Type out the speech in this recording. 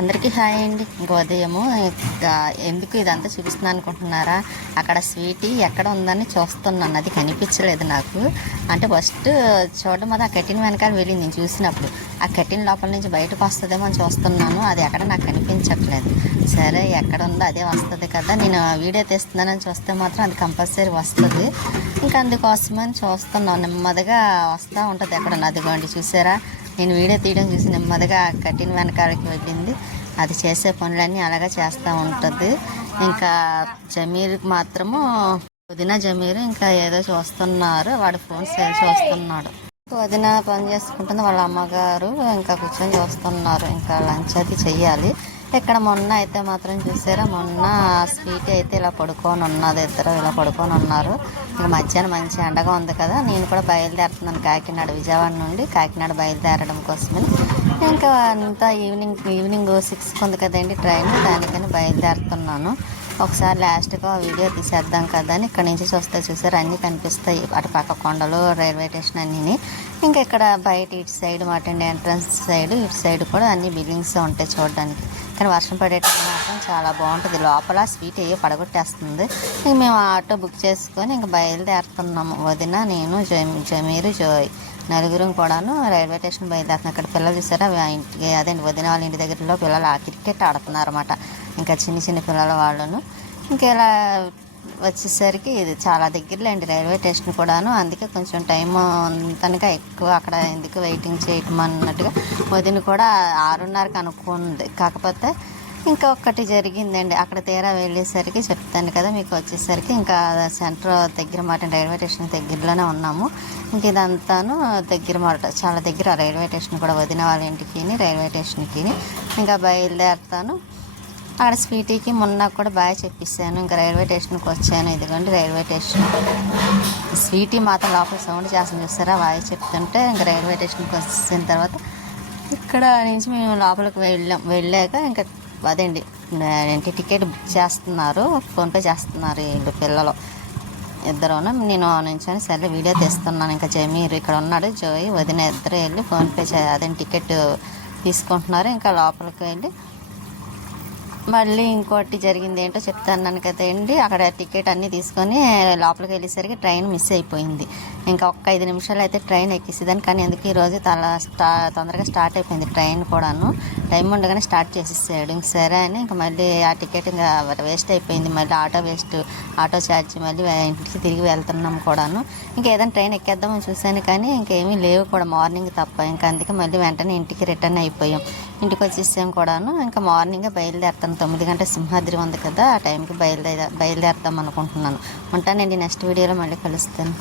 అందరికీ హాయ్ అండి. ఇంకో ఉదయము ఎందుకు ఇదంతా చూపిస్తున్నాను అనుకుంటున్నారా? అక్కడ స్వీటీ ఎక్కడ ఉందని చూస్తున్నాను, అది కనిపించలేదు నాకు. అంటే ఫస్ట్ చూడడం వల్ల ఆ కట్టిన వెనకాల వెళ్ళింది. నేను చూసినప్పుడు ఆ కట్టిన లోపల నుంచి బయటకు వస్తుందేమో అని చూస్తున్నాను, అది ఎక్కడ నాకు కనిపించట్లేదు. సరే ఎక్కడ ఉందో అదే వస్తుంది కదా, నేను వీడియో తీస్తున్నానని చూస్తే మాత్రం అది కంపల్సరీ వస్తుంది. ఇంకా అందుకోసమని చూస్తున్నాను, నెమ్మదిగా వస్తూ ఉంటుంది. ఎక్కడ అదిగోండి చూసారా, నేను వీడియో తీయడం చూసి నెమ్మదిగా కట్టిన వెనకాలకి వెళ్ళింది. అది చేసే పనులన్నీ అలాగే చేస్తూ ఉంటుంది. ఇంకా జమీర్కి మాత్రము వదిన జమీర్ ఇంకా ఏదో చూస్తున్నారు, వాడు ఫోన్ సేల్ చూస్తున్నాడు. వదిన పని చేసుకుంటుంది, వాళ్ళ అమ్మగారు ఇంకా కూర్చొని చూస్తున్నారు. ఇంకా లంచ్ అది చెయ్యాలి. ఇక్కడ మొన్న అయితే మాత్రం చూసారా, మొన్న స్వీట్ అయితే ఇలా పడుకొని ఉన్నది, ఇద్దరు ఇలా పడుకొని ఉన్నారు. ఇంకా మధ్యాహ్నం మంచి ఎండగా ఉంది కదా, నేను కూడా బయలుదేరుతున్నాను కాకినాడ, విజయవాడ నుండి కాకినాడ బయలుదేరడం కోసమని. ఇంకా అంతా ఈవినింగ్ 6కి ఉంది కదండి ట్రైన్, దానికని బయలుదేరుతున్నాను. ఒకసారి లాస్ట్గా వీడియో తీసేద్దాం కదా అని ఇక్కడ నుంచి చూస్తే చూసారు అన్నీ కనిపిస్తాయి, అటు పక్క కొండలు, రైల్వే స్టేషన్ అన్నీ. ఇంకా ఇక్కడ బయట ఇటు సైడ్ మాటండి ఎంట్రన్స్ సైడ్, ఇటు సైడ్ కూడా అన్ని బిల్డింగ్స్ ఉంటాయి చూడడానికి. కానీ వర్షం పడేటప్పుడు మాత్రం చాలా బాగుంటుంది. లోపల స్వీట్ అయ్యో పడగొట్టేస్తుంది. ఇంక మేము ఆటో బుక్ చేసుకొని ఇంక బయలుదేరుతున్నాము. వదిన, నేను, జమీరు, జోయ్ నలుగురం కూడాను రైల్వే స్టేషన్ బయలుదేరుతున్నాం. ఇక్కడ పిల్లలు చూసారా, ఇంటికి అదేంటి వదిన వాళ్ళ ఇంటి దగ్గరలో పిల్లలు క్రికెట్ ఆడుతున్నారు అన్నమాట. ఇంకా చిన్న పిల్లల వాళ్ళను. ఇంకా ఇలా వచ్చేసరికి ఇది చాలా దగ్గరలో అండి రైల్వే స్టేషన్ కూడాను, అందుకే కొంచెం టైం కనుక ఎక్కువ అక్కడ ఎందుకు వెయిటింగ్ చేయటం అన్నట్టుగా వదిన కూడా 6:30కి అనుకుంది. కాకపోతే ఇంకా ఒక్కటి జరిగిందండి, అక్కడ తీరా వెళ్ళేసరికి చెప్తాను కదా మీకు. వచ్చేసరికి ఇంకా సెంటర్ దగ్గర మాట, రైల్వే స్టేషన్ దగ్గరలోనే ఉన్నాము. ఇంక ఇదంతాను దగ్గర మాట, చాలా దగ్గర రైల్వే స్టేషన్ కూడా, వదిన వాళ్ళ ఇంటికి రైల్వే స్టేషన్కి. ఇంకా బయలుదేరుతాను. అక్కడ స్వీటీకి మొన్న కూడా బాగా చెప్పిస్తాను. ఇంకా రైల్వే స్టేషన్కి వచ్చాను. ఇదిగోండి రైల్వే స్టేషన్. స్వీటీ మాత్రం లోపల సౌండ్ చేస్తాను చూస్తారా, బాగా చెప్తుంటే. ఇంకా రైల్వే స్టేషన్కి వచ్చిన తర్వాత ఇక్కడ నుంచి మేము లోపలికి వెళ్ళాక ఇంకా అదేంటి టికెట్ బుక్ చేస్తున్నారు, ఫోన్పే చేస్తున్నారు వీళ్ళు పిల్లలు ఇద్దరును. నేను నుంచొని సరే వీడియో తీస్తున్నాను. ఇంకా జమీర్ ఇక్కడ ఉన్నాడు, జోయి వదిన ఇద్దరు వెళ్ళి ఫోన్పే అదేంటి టికెట్ తీసుకుంటున్నారు. ఇంకా లోపలికి వెళ్ళి మళ్ళీ ఇంకోటి జరిగింది ఏంటో చెప్తాను కదండి. అక్కడ టికెట్ అన్నీ తీసుకొని లోపలికి వెళ్ళేసరికి ట్రైన్ మిస్ అయిపోయింది. ఇంకా ఒక్క 5 నిమిషాలు అయితే ట్రైన్ ఎక్కిసేదాన్ని, కానీ ఎందుకు ఈరోజు తొందరగా స్టార్ట్ అయిపోయింది ట్రైన్ కూడాను. టైం ఉండగానే స్టార్ట్ చేసేసాడు. ఇంక సరే అని ఇంకా మళ్ళీ ఆ టికెట్ ఇంకా వేస్ట్ అయిపోయింది. మళ్ళీ ఆటో ఛార్జ్ మళ్ళీ ఇంటికి తిరిగి వెళ్తున్నాం కూడాను. ఇంకా ఏదైనా ట్రైన్ ఎక్కేద్దామని చూశాను, కానీ ఇంకేమీ లేవు కూడా మార్నింగ్ తప్ప. ఇంకా అందుకే మళ్ళీ వెంటనే ఇంటికి రిటర్న్ అయిపోయాం. ఇంటికి వచ్చేసాం కూడాను. ఇంకా మార్నింగే బయలుదేరుతాను, 9 గంటల సింహాద్రి ఉంది కదా, ఆ టైంకి బయలుదేరుతాం అనుకుంటున్నాను. ఉంటానండి, నెక్స్ట్ వీడియోలో మళ్ళీ కలుస్తాను.